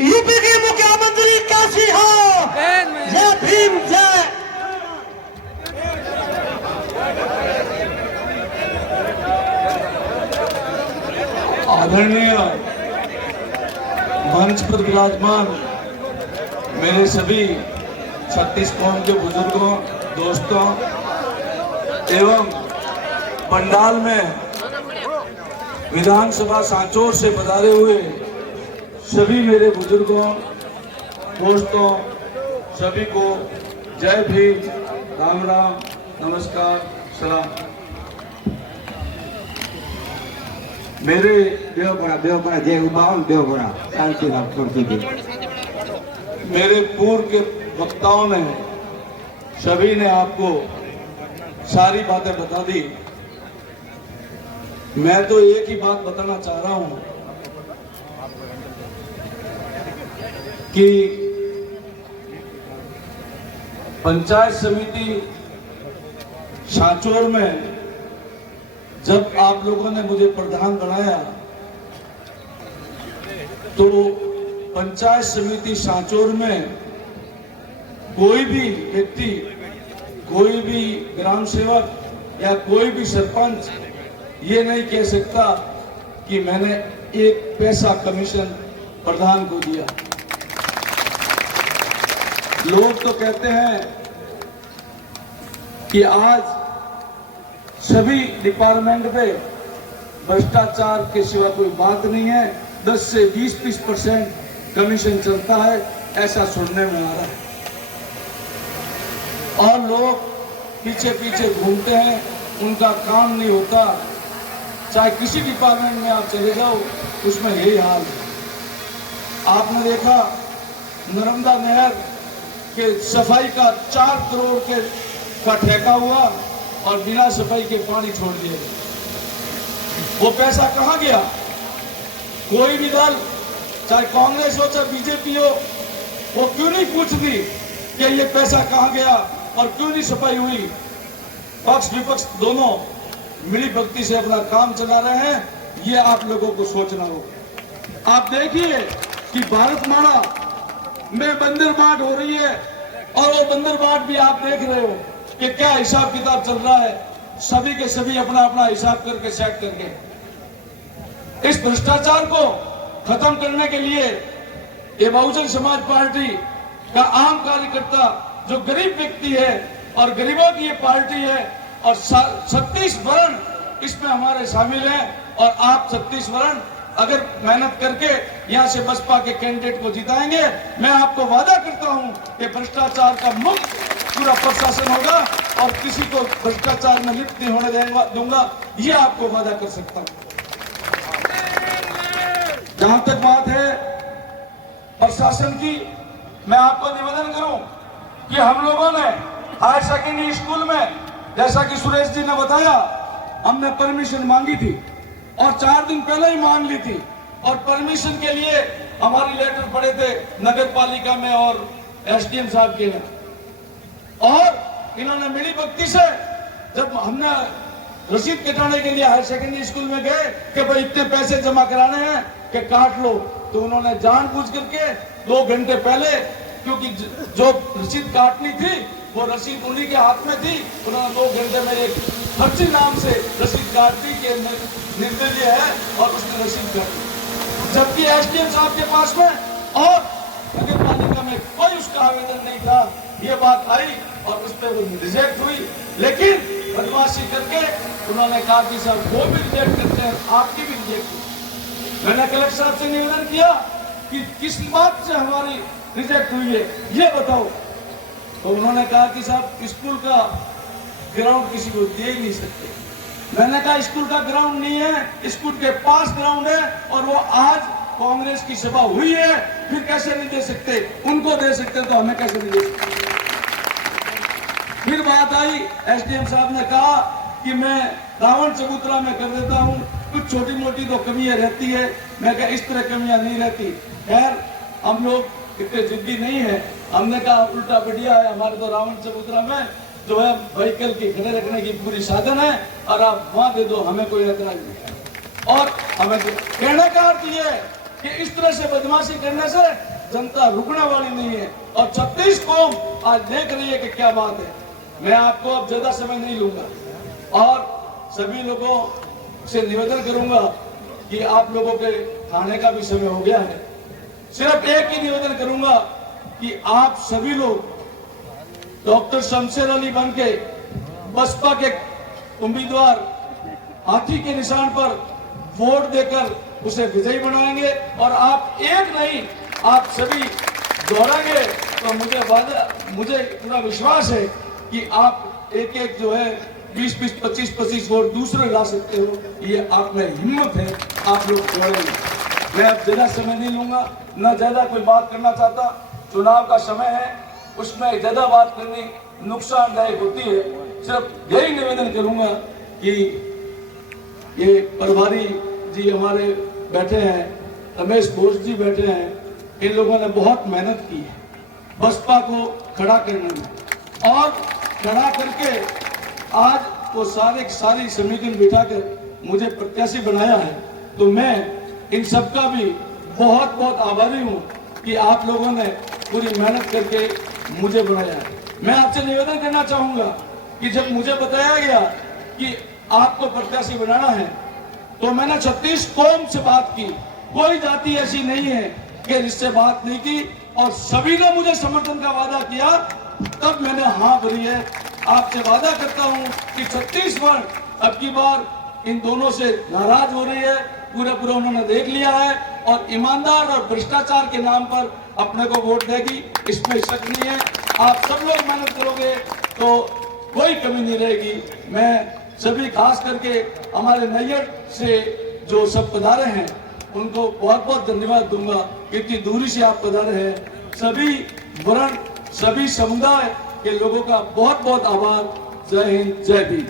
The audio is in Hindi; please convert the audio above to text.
यूपी की मुख्यमंत्री कैसी हो? जय भीम जय। आदरणीय मंच पर विराजमान मेरे सभी छत्तीस कौम के बुजुर्गों, दोस्तों एवं पंडाल में विधानसभा सांचौर से पधारे हुए सभी मेरे बुजुर्गों, दोस्तों, सभी को जय भीम, राम राम, नमस्कार, सलाम। मेरे देवपुरा जय उबाउन देवपुरा शांति लाभ करती थी। मेरे पूर्व के वक्ताओं ने सभी ने आपको सारी बातें बता दी। मैं तो एक ही बात बताना चाह रहा हूं कि पंचायत समिति सांचौर में जब आप लोगों ने मुझे प्रधान बनाया तो पंचायत समिति सांचौर में कोई भी व्यक्ति, कोई भी ग्राम सेवक या कोई भी सरपंच ये नहीं कह सकता कि मैंने एक पैसा कमीशन प्रधान को दिया। लोग तो कहते हैं कि आज सभी डिपार्टमेंट पे भ्रष्टाचार के सिवा कोई बात नहीं है, 10 से 20-30% कमीशन चलता है, ऐसा सुनने में आ रहा है। और लोग पीछे पीछे घूमते हैं, उनका काम नहीं होता। चाहे किसी डिपार्टमेंट में आप चले जाओ, उसमें यही हाल है। आपने देखा नर्मदा नहर के सफाई का 4 करोड़ का ठेका हुआ और बिना सफाई के पानी छोड़ दिया। वो पैसा कहां गया? कोई भी दल, चाहे कांग्रेस हो चाहे बीजेपी हो, वो क्यों नहीं पूछती कि ये पैसा कहां गया और क्यों नहीं सफाई हुई? पक्ष विपक्ष दोनों मिली भक्ति से अपना काम चला रहे हैं। ये आप लोगों को सोचना होगा। आप देखिए कि भारतमाला में बंदर बांट हो रही है और वो बंदर बांट भी आप देख रहे हो कि क्या हिसाब किताब चल रहा है। सभी के सभी अपना अपना हिसाब करके सेट करके इस भ्रष्टाचार को खत्म करने के लिए ये बहुजन समाज पार्टी का आम कार्यकर्ता जो गरीब व्यक्ति है और गरीबों की ये पार्टी है और 36 वर्ण इसमें हमारे शामिल हैं। और आप 36 वर्ण अगर मेहनत करके यहाँ से बसपा के कैंडिडेट को जिताएंगे, मैं आपको वादा करता हूँ कि भ्रष्टाचार का मुक्त पूरा प्रशासन होगा और किसी को भ्रष्टाचार में लिप्त नहीं होने दूंगा, ये आपको वादा कर सकता हूँ। जहां तक बात है प्रशासन की, मैं आपको निवेदन करूं कि हम लोगों ने हायर सेकेंडरी स्कूल में, जैसा कि सुरेश जी ने बताया, हमने परमिशन मांगी थी और 4 दिन पहले ही मांग ली थी। और परमिशन के लिए हमारी लेटर पड़े थे नगर पालिका में और एसडीएम साहब के में। और इन्होंने मिली भक्ति से जब हमने रसीद कटाने के लिए हायर सेकेंडरी स्कूल में गए कि भाई इतने पैसे जमा कराने हैं कि काट लो, तो उन्होंने जानबूझ करके 2 घंटे पहले, क्योंकि जो रसीद काटनी थी वो रसीद उन्हीं के हाथ में थी, उन्होंने 2 घंटे में एक फर्जी नाम से रसीद काट दी कि निर्दलीय है और उसने रसीद काट दी। जबकि एसडीएम साहब के पास में और नगर पालिका में कोई उसका आवेदन नहीं था। ये बात आई और उस पर वो रिजेक्ट हुई, लेकिन बदमाशी करके उन्होंने कहा कि सर वो भी रिजेक्ट करते हैं, आपकी भी रिजेक्ट हुई। मैंने कलेक्टर साहब से निवेदन किया कि किस बात से हमारी रिजेक्ट हुई है, ये बताओ। तो उन्होंने कहा कि साहब स्कूल का ग्राउंड किसी को दे ही नहीं सकते। मैंने कहा स्कूल का ग्राउंड नहीं है, स्कूल के पास ग्राउंड है और वो आज कांग्रेस की सभा हुई है, फिर कैसे नहीं दे सकते? उनको दे सकते तो हमें कैसे नहीं दे सकते? फिर बात आई, एसडीएम साहब ने कहा कि मैं रावण चबूतरा में कर देता हूं कुछ छोटी मोटी तो कमियां रहती है, मैं कहा इस तरह कमियां नहीं रहती। खैर हम लोग इतने जिद्दी नहीं है, हमने कहा उल्टा बढ़िया है, हमारे तो रावण चबूतरा में जो है व्हीकल की खड़े रखने की पूरी साधन है और आप वहां दे दो, हमें कोई एतराज नहीं है। और हमें कहने का अर्थ ये है कि इस तरह से बदमाशी करने से जनता रुकने वाली नहीं है और 36 कौम आज देख रही है कि क्या बात है। मैं आपको अब ज्यादा समय नहीं लूंगा और सभी लोगों से निवेदन करूंगा कि आप लोगों के खाने का भी समय हो गया है। सिर्फ एक ही निवेदन करूंगा कि आप सभी लोग डॉक्टर शमशेर अली बन के बसपा के उम्मीदवार हाथी के निशान पर वोट देकर उसे विजयी बनाएंगे और आप एक नहीं आप सभी दोहराएंगे तो मुझे पूरा विश्वास है कि आप एक एक जो है 20-20, 25-25 वोट दूसरे ला सकते हो। ये आप में हिम्मत है, आप लोग जोड़ेंगे। मैं अब ज्यादा समय नहीं लूंगा, न ज्यादा कोई बात करना चाहता। चुनाव का समय है, उसमें ज्यादा बात करनी नुकसानदायक होती है। सिर्फ यही निवेदन करूंगा कि ये प्रभारी जी हमारे बैठे हैं, रमेश बोस जी बैठे हैं, इन लोगों ने बहुत मेहनत की है बसपा को खड़ा करने में और खड़ा करके आज वो सारी समीकरण बिठाकर मुझे प्रत्याशी बनाया है। तो मैं इन सबका भी बहुत बहुत आभारी हूँ कि आप लोगों ने पूरी मेहनत करके मुझे बनाया है। मैं आपसे निवेदन करना चाहूंगा कि जब मुझे बताया गया कि आपको प्रत्याशी बनाना है तो मैंने 36 कौम से बात की, कोई जाति ऐसी नहीं है कि जिससे बात नहीं की और सभी ने मुझे समर्थन का वादा किया, तब मैंने हाँ भरी है। आपसे वादा करता हूं कि छत्तीसगढ़ अब की बार इन दोनों से नाराज हो रही है, पूरा उन्होंने देख लिया है और ईमानदार और भ्रष्टाचार के नाम पर अपने को वोट देगी, इसमें शक नहीं है। आप सब लोग मेहनत करोगे तो कोई कमी नहीं रहेगी। मैं सभी खास करके हमारे नैयर से जो सब पधारे हैं उनको बहुत बहुत धन्यवाद दूंगा, इतनी दूरी से आप पधारे हैं। सभी वर्ण सभी समुदाय के लोगों का बहुत बहुत आभार। जय हिंद, जय भीम।